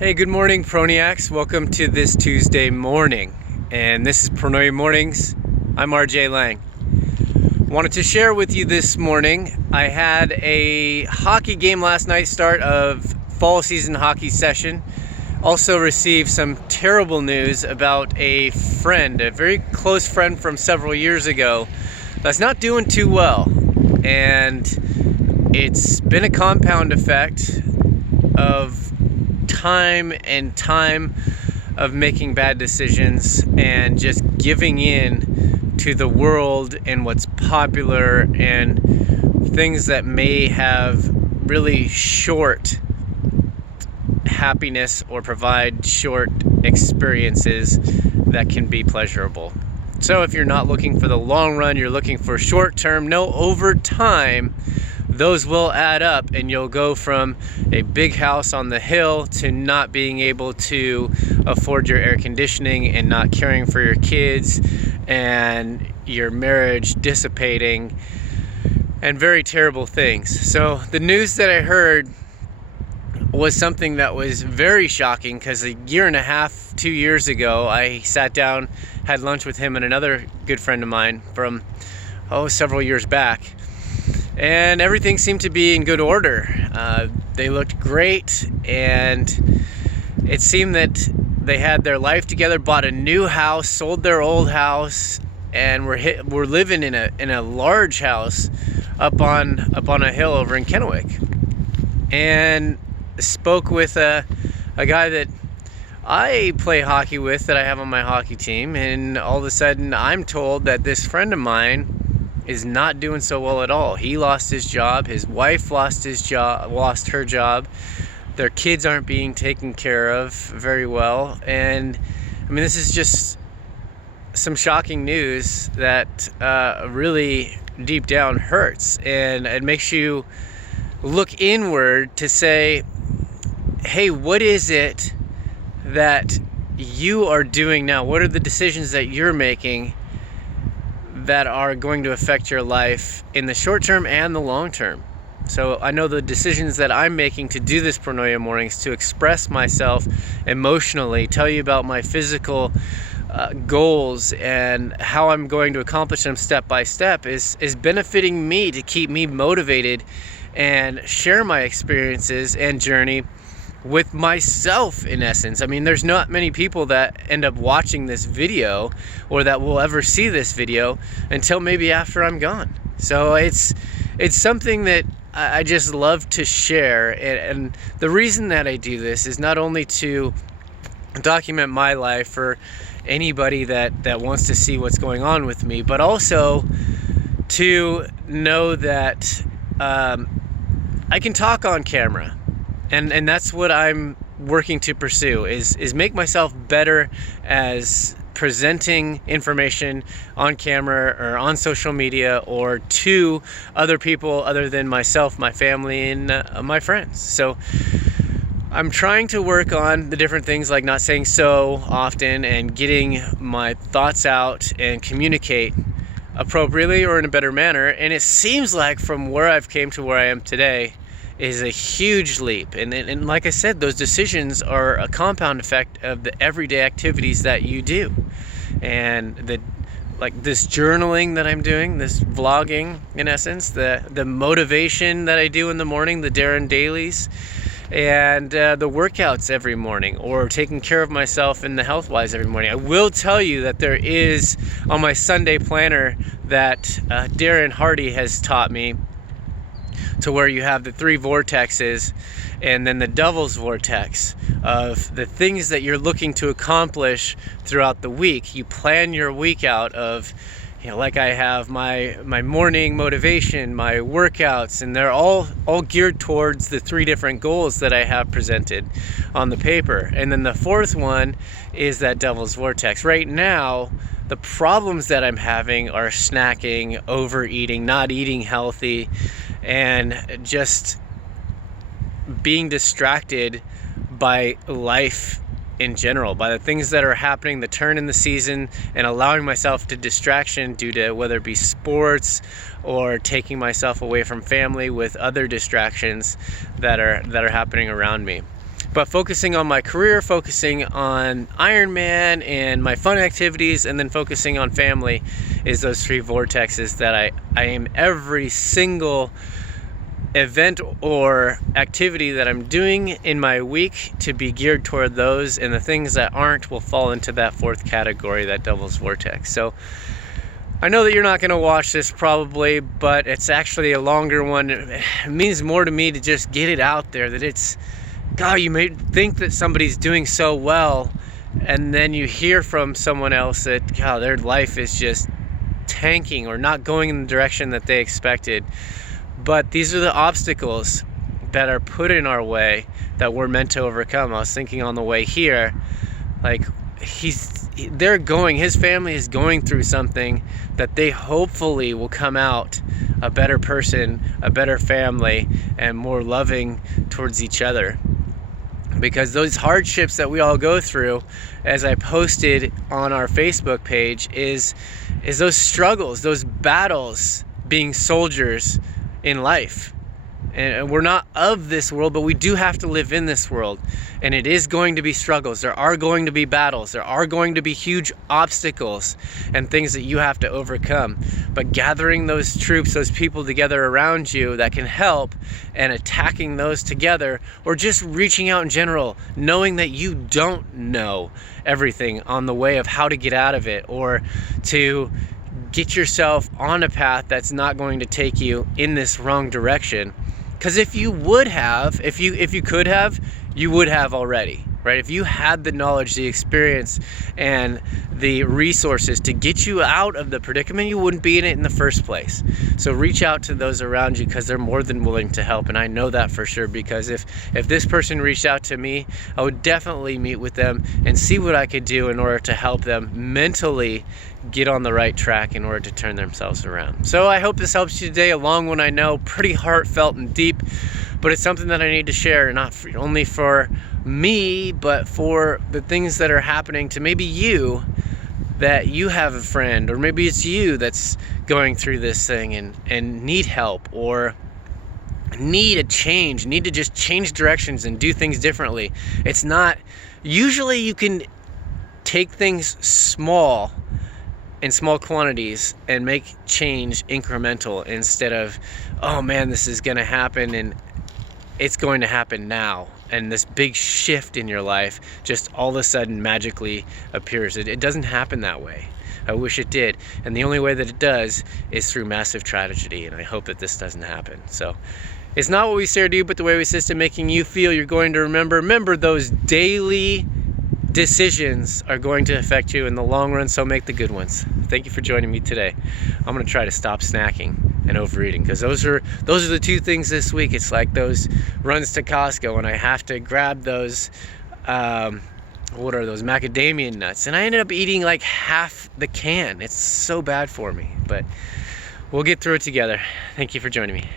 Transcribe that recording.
Hey, good morning, Proniacs. Welcome to this Tuesday morning. And this is Pronoia Mornings. I'm RJ Lang. Wanted to share with you this morning, I had a hockey game last night, start of fall season hockey session. Also received some terrible news about a friend, a very close friend from several years ago, that's not doing too well. And it's been a compound effect of time of making bad decisions and just giving in to the world and what's popular and things that may have really short happiness or provide short experiences that can be pleasurable. So if you're not looking for the long run, you're looking for short term, no, over time, those will add up and you'll go from a big house on the hill to not being able to afford your air conditioning and not caring for your kids and your marriage dissipating and very terrible things. So the news that I heard was something that was very shocking because a year and a half, 2 years ago, I sat down, had lunch with him and another good friend of mine from several years back. And everything seemed to be in good order. They looked great, and it seemed that they had their life together, bought a new house, sold their old house, and were living in a large house up on a hill over in Kennewick. And spoke with a guy that I play hockey with, that I have on my hockey team, and all of a sudden I'm told that this friend of mine is not doing so well at all. He lost his job, his wife lost her job, their kids aren't being taken care of very well, and I mean, this is just some shocking news that really deep down hurts, and it makes you look inward to say, hey, what is it that you are doing now? What are the decisions that you're making that are going to affect your life in the short term and the long term? So I know the decisions that I'm making to do this Pronoia Mornings, to express myself emotionally, tell you about my physical goals and how I'm going to accomplish them step by step, is benefiting me, to keep me motivated and share my experiences and journey with myself, in essence. I mean, there's not many people that end up watching this video or that will ever see this video until maybe after I'm gone. So it's something that I just love to share, and the reason that I do this is not only to document my life for anybody that wants to see what's going on with me, but also to know that I can talk on camera. And that's what I'm working to pursue, is make myself better as presenting information on camera or on social media or to other people other than myself, my family, and my friends. So I'm trying to work on the different things, like not saying so often and getting my thoughts out and communicate appropriately or in a better manner. And it seems like from where I've came to where I am today is a huge leap, and like I said, those decisions are a compound effect of the everyday activities that you do, and this journaling that I'm doing, this vlogging, in essence, the motivation that I do in the morning, the Darren Dailies, and the workouts every morning, or taking care of myself in the health-wise every morning. I will tell you that there is, on my Sunday planner, that Darren Hardy has taught me, to where you have the 3 vortexes and then the devil's vortex of the things that you're looking to accomplish throughout the week. You plan your week out of, like I have my morning motivation, my workouts, and they're all geared towards the 3 different goals that I have presented on the paper. And then the 4th one is that devil's vortex. Right now, the problems that I'm having are snacking, overeating, not eating healthy, and just being distracted by life in general, by the things that are happening, the turn in the season, and allowing myself to distraction due to whether it be sports or taking myself away from family with other distractions that are happening around me. But focusing on my career, focusing on Ironman and my fun activities, and then focusing on family is those 3 vortexes that I aim every single event or activity that I'm doing in my week to be geared toward those, and the things that aren't will fall into that 4th category, that devil's vortex. So I know that you're not going to watch this probably, but it's actually a longer one. It means more to me to just get it out there, that it's, God, you may think that somebody's doing so well, and then you hear from someone else that, God, their life is just tanking or not going in the direction that they expected. But these are the obstacles that are put in our way that we're meant to overcome. I was thinking on the way here, like his family is going through something that they hopefully will come out a better person, a better family, and more loving towards each other. Because those hardships that we all go through, as I posted on our Facebook page, is those struggles, those battles, being soldiers in life. And we're not of this world, but we do have to live in this world. And it is going to be struggles. There are going to be battles. There are going to be huge obstacles and things that you have to overcome. But gathering those troops, those people together around you that can help, and attacking those together, or just reaching out in general, knowing that you don't know everything on the way of how to get out of it, or to get yourself on a path that's not going to take you in this wrong direction. Because if you would have, if you could have, you would have already, right? If you had the knowledge, the experience, and the resources to get you out of the predicament, you wouldn't be in it in the first place. So reach out to those around you, because they're more than willing to help. And I know that for sure, because if this person reached out to me, I would definitely meet with them and see what I could do in order to help them mentally get on the right track in order to turn themselves around. So I hope this helps you today. A long one, I know, pretty heartfelt and deep, but it's something that I need to share, not only for me, but for the things that are happening to maybe you, that you have a friend, or maybe it's you that's going through this thing and need help, or need a change, need to just change directions and do things differently. It's not, usually you can take things small, in small quantities, and make change incremental, instead of, oh man, this is going to happen and it's going to happen now, and this big shift in your life just all of a sudden magically appears. It doesn't happen that way. I wish it did, and the only way that it does is through massive tragedy, and I hope that this doesn't happen. So it's not what we say or do, but the way we assist in making you feel. You're going to remember those daily decisions are going to affect you in the long run, so make the good ones. Thank you for joining me today. I'm going to try to stop snacking and overeating, because those are the 2 things this week. It's like those runs to Costco, and I have to grab those what are those, macadamia nuts, and I ended up eating like half the can. It's so bad for me, but we'll get through it together. Thank you for joining me.